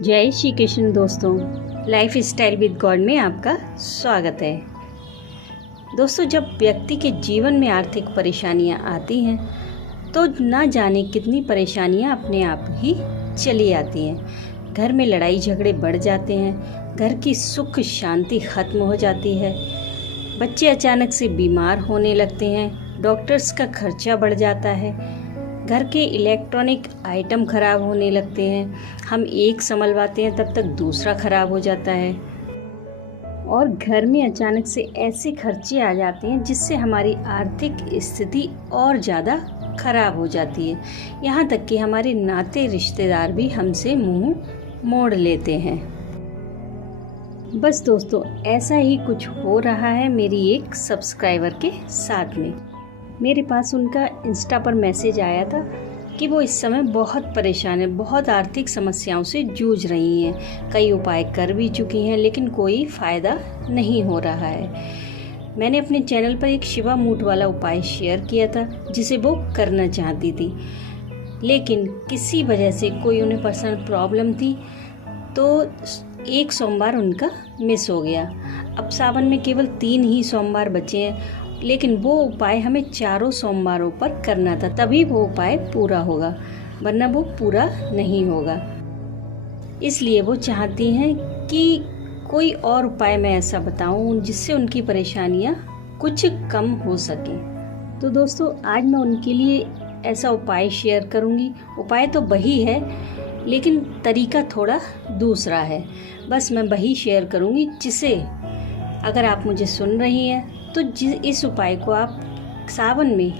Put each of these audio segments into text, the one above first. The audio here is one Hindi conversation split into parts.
जय श्री कृष्ण दोस्तों, लाइफ स्टाइल विद गॉड में आपका स्वागत है। दोस्तों, जब व्यक्ति के जीवन में आर्थिक परेशानियां आती हैं तो ना जाने कितनी परेशानियां अपने आप ही चली आती हैं। घर में लड़ाई झगड़े बढ़ जाते हैं, घर की सुख शांति खत्म हो जाती है, बच्चे अचानक से बीमार होने लगते हैं, डॉक्टर्स का खर्चा बढ़ जाता है, घर के इलेक्ट्रॉनिक आइटम ख़राब होने लगते हैं, हम एक संभलवाते हैं तब तक दूसरा ख़राब हो जाता है और घर में अचानक से ऐसे खर्चे आ जाते हैं जिससे हमारी आर्थिक स्थिति और ज़्यादा ख़राब हो जाती है। यहाँ तक कि हमारे नाते रिश्तेदार भी हमसे मुंह मोड़ लेते हैं। बस दोस्तों, ऐसा ही कुछ हो रहा है मेरी एक सब्सक्राइबर के साथ में। मेरे पास उनका इंस्टा पर मैसेज आया था कि वो इस समय बहुत परेशान है, बहुत आर्थिक समस्याओं से जूझ रही हैं। कई उपाय कर भी चुकी हैं लेकिन कोई फ़ायदा नहीं हो रहा है। मैंने अपने चैनल पर एक शिवा मूठ वाला उपाय शेयर किया था जिसे वो करना चाहती थी, लेकिन किसी वजह से कोई उन्हें पर्सनल प्रॉब्लम थी तो एक सोमवार उनका मिस हो गया। अब सावन में केवल 3 ही सोमवार बचे हैं, लेकिन वो उपाय हमें 4 सोमवारों पर करना था, तभी वो उपाय पूरा होगा, वरना वो पूरा नहीं होगा। इसलिए वो चाहती हैं कि कोई और उपाय मैं ऐसा बताऊं जिससे उनकी परेशानियां कुछ कम हो सके। तो दोस्तों, आज मैं उनके लिए ऐसा उपाय शेयर करूंगी। उपाय तो वही है लेकिन तरीका थोड़ा दूसरा है। बस मैं वही शेयर करूंगी जिसे अगर आप मुझे सुन रही हैं तो इस उपाय को आप सावन में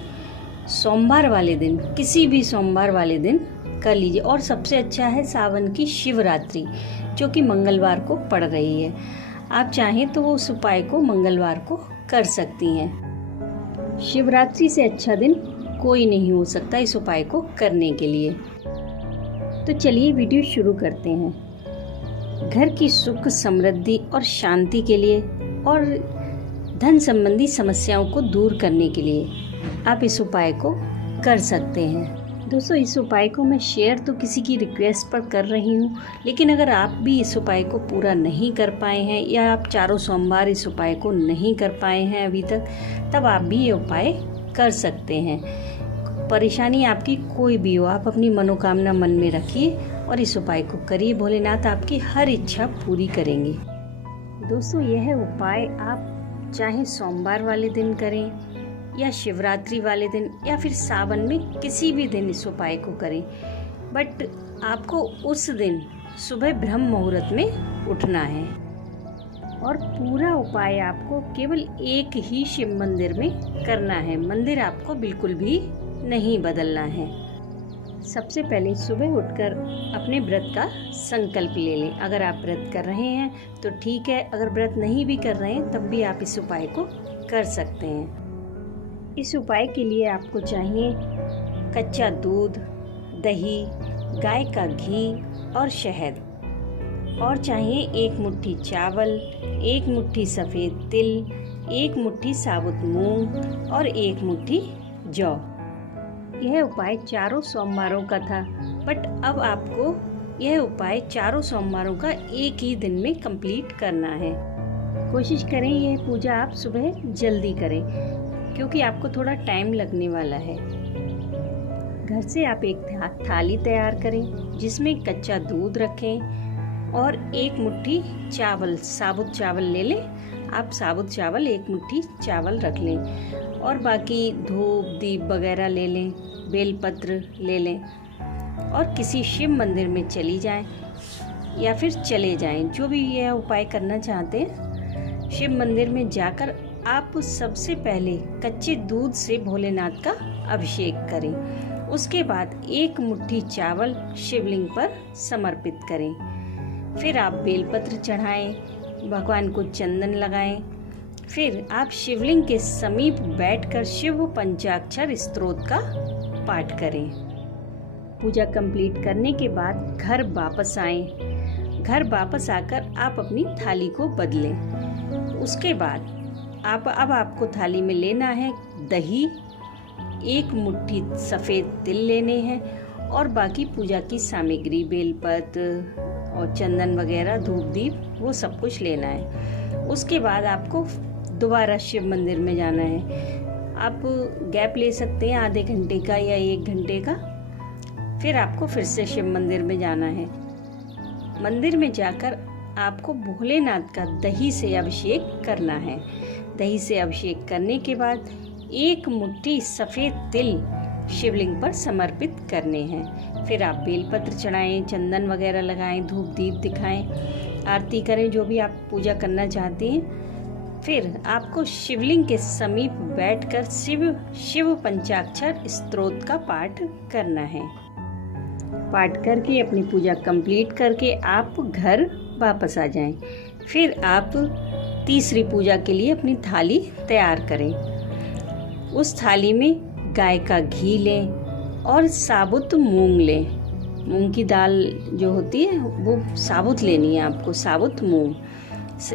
सोमवार वाले दिन, किसी भी सोमवार वाले दिन कर लीजिए। और सबसे अच्छा है सावन की शिवरात्रि, जो कि मंगलवार को पड़ रही है। आप चाहें तो वो उस उपाय को मंगलवार को कर सकती हैं। शिवरात्रि से अच्छा दिन कोई नहीं हो सकता इस उपाय को करने के लिए। तो चलिए वीडियो शुरू करते हैं। घर की सुख समृद्धि और शांति के लिए और धन संबंधी समस्याओं को दूर करने के लिए आप इस उपाय को कर सकते हैं। दोस्तों, इस उपाय को मैं शेयर तो किसी की रिक्वेस्ट पर कर रही हूँ, लेकिन अगर आप भी इस उपाय को पूरा नहीं कर पाए हैं या आप 4 सोमवार इस उपाय को नहीं कर पाए हैं अभी तक, तब आप भी ये उपाय कर सकते हैं। परेशानी आपकी कोई भी हो, आप अपनी मनोकामना मन में रखिए और इस उपाय को करिए। भोलेनाथ आपकी हर इच्छा पूरी करेंगे। दोस्तों, यह उपाय आप चाहे सोमवार वाले दिन करें या शिवरात्रि वाले दिन या फिर सावन में किसी भी दिन इस उपाय को करें, बट आपको उस दिन सुबह ब्रह्म मुहूर्त में उठना है और पूरा उपाय आपको केवल एक ही शिव मंदिर में करना है। मंदिर आपको बिल्कुल भी नहीं बदलना है। सबसे पहले सुबह उठकर अपने व्रत का संकल्प ले लें। अगर आप व्रत कर रहे हैं तो ठीक है, अगर व्रत नहीं भी कर रहे हैं तब भी आप इस उपाय को कर सकते हैं। इस उपाय के लिए आपको चाहिए कच्चा दूध, दही, गाय का घी और शहद, और चाहिए 1 मुट्ठी चावल, 1 मुट्ठी सफ़ेद तिल, 1 मुट्ठी साबुत मूंग और 1 मुट्ठी जौ। यह उपाय 4 सोमवारों का था, बट अब आपको यह उपाय 4 सोमवारों का एक ही दिन में कंप्लीट करना है। कोशिश करें यह पूजा आप सुबह जल्दी करें, क्योंकि आपको थोड़ा टाइम लगने वाला है। घर से आप एक थाली तैयार करें जिसमें कच्चा दूध रखें और 1 मुट्ठी चावल, साबुत चावल ले लें। आप साबुत चावल 1 मुट्ठी चावल रख लें और बाकी धूप दीप वगैरह ले लें, बेलपत्र ले लें और किसी शिव मंदिर में चली जाएं या फिर चले जाएं, जो भी यह उपाय करना चाहते हैं। शिव मंदिर में जाकर आप सबसे पहले कच्चे दूध से भोलेनाथ का अभिषेक करें। उसके बाद 1 मुट्ठी चावल शिवलिंग पर समर्पित करें। फिर आप बेलपत्र चढ़ाएं, भगवान को चंदन लगाएं। फिर आप शिवलिंग के समीप बैठकर शिव पंचाक्षर स्तोत्र का पाठ करें। पूजा कंप्लीट करने के बाद घर वापस आएं। घर वापस आकर आप अपनी थाली को बदलें। उसके बाद अब आपको थाली में लेना है दही, 1 मुट्ठी सफ़ेद तिल लेने हैं और बाकी पूजा की सामग्री, बेलपत्र और चंदन वगैरह, धूप दीप, वो सब कुछ लेना है। उसके बाद आपको दोबारा शिव मंदिर में जाना है। आप गैप ले सकते हैं आधे घंटे का या 1 घंटे का। फिर आपको फिर से शिव मंदिर में जाना है। मंदिर में जाकर आपको भोलेनाथ का दही से अभिषेक करना है। दही से अभिषेक करने के बाद 1 मुट्ठी सफ़ेद तिल शिवलिंग पर समर्पित करने हैं। फिर आप बेलपत्र चढ़ाएं, चंदन वगैरह लगाएं, धूप दीप दिखाएं, आरती करें, जो भी आप पूजा करना चाहते हैं। फिर आपको शिवलिंग के समीप बैठकर शिव पंचाक्षर स्तोत्र का पाठ करना है। पाठ करके अपनी पूजा कंप्लीट करके आप घर वापस आ जाएं। फिर आप तीसरी पूजा के लिए अपनी थाली तैयार करें। उस थाली में गाय का घी लें और साबुत मूंग लें। मूंग की दाल जो होती है वो साबुत लेनी है आपको, साबुत मूंग,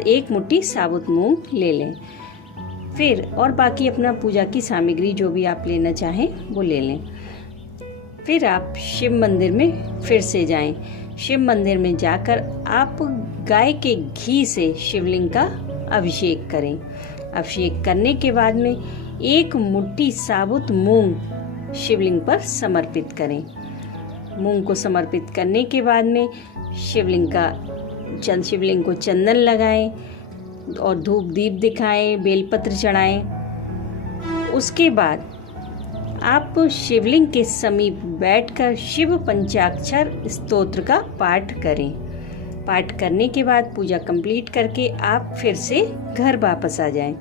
1 मुट्ठी साबुत मूंग ले लें। फिर और बाकी अपना पूजा की सामग्री जो भी आप लेना चाहें वो ले लें। फिर आप शिव मंदिर में फिर से जाएं। शिव मंदिर में जाकर आप गाय के घी से शिवलिंग का अभिषेक करें। अभिषेक करने के बाद में 1 मुट्ठी साबुत मूंग शिवलिंग पर समर्पित करें। मूंग को समर्पित करने के बाद में शिवलिंग को चंदन लगाएं और धूप दीप दिखाएं, बेलपत्र चढ़ाएं। उसके बाद आप शिवलिंग के समीप बैठकर शिव पंचाक्षर स्तोत्र का पाठ करें। पाठ करने के बाद पूजा कंप्लीट करके आप फिर से घर वापस आ जाएं।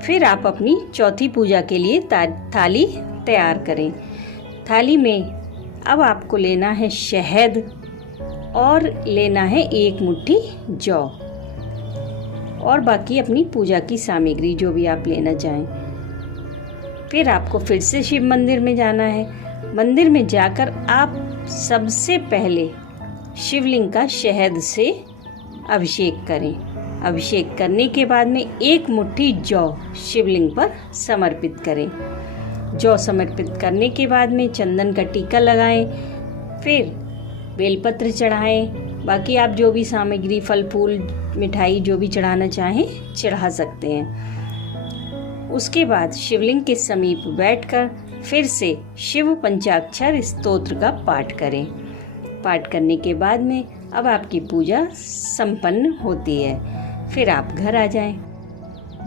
फिर आप अपनी चौथी पूजा के लिए थाली तैयार करें। थाली में अब आपको लेना है शहद और लेना है 1 मुट्ठी जौ और बाकी अपनी पूजा की सामग्री जो भी आप लेना चाहें। फिर आपको फिर से शिव मंदिर में जाना है। मंदिर में जाकर आप सबसे पहले शिवलिंग का शहद से अभिषेक करें। अभिषेक करने के बाद में 1 मुट्ठी जौ शिवलिंग पर समर्पित करें। जौ समर्पित करने के बाद में चंदन का टीका लगाएं। फिर बेलपत्र चढ़ाएं। बाकी आप जो भी सामग्री, फल फूल, मिठाई जो भी चढ़ाना चाहें चढ़ा सकते हैं। उसके बाद शिवलिंग के समीप बैठकर फिर से शिव पंचाक्षर स्तोत्र का पाठ करें। पाठ करने के बाद में अब आपकी पूजा संपन्न होती है। फिर आप घर आ जाएं।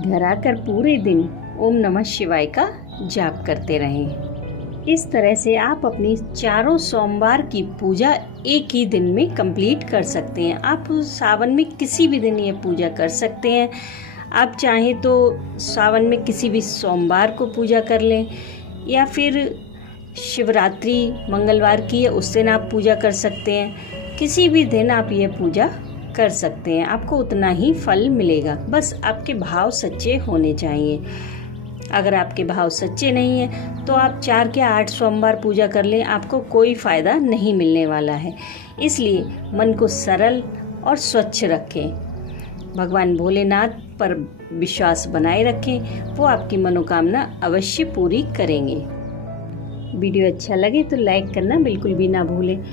घर आकर पूरे दिन ओम नमः शिवाय का जाप करते रहें। इस तरह से आप अपनी चारों सोमवार की पूजा एक ही दिन में कंप्लीट कर सकते हैं। आप सावन में किसी भी दिन ये पूजा कर सकते हैं। आप चाहें तो सावन में किसी भी सोमवार को पूजा कर लें या फिर शिवरात्रि मंगलवार की है उस दिन आप पूजा कर सकते हैं। किसी भी दिन आप ये पूजा कर सकते हैं, आपको उतना ही फल मिलेगा। बस आपके भाव सच्चे होने चाहिए। अगर आपके भाव सच्चे नहीं हैं तो आप 4 के 8 सोमवार पूजा कर लें, आपको कोई फ़ायदा नहीं मिलने वाला है। इसलिए मन को सरल और स्वच्छ रखें। भगवान भोलेनाथ पर विश्वास बनाए रखें, वो आपकी मनोकामना अवश्य पूरी करेंगे। वीडियो अच्छा लगे तो लाइक करना बिल्कुल भी ना भूलें।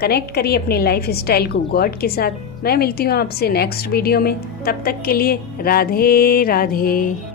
कनेक्ट करिए अपने लाइफ स्टाइल को गॉड के साथ। मैं मिलती हूँ आपसे नेक्स्ट वीडियो में। तब तक के लिए राधे राधे।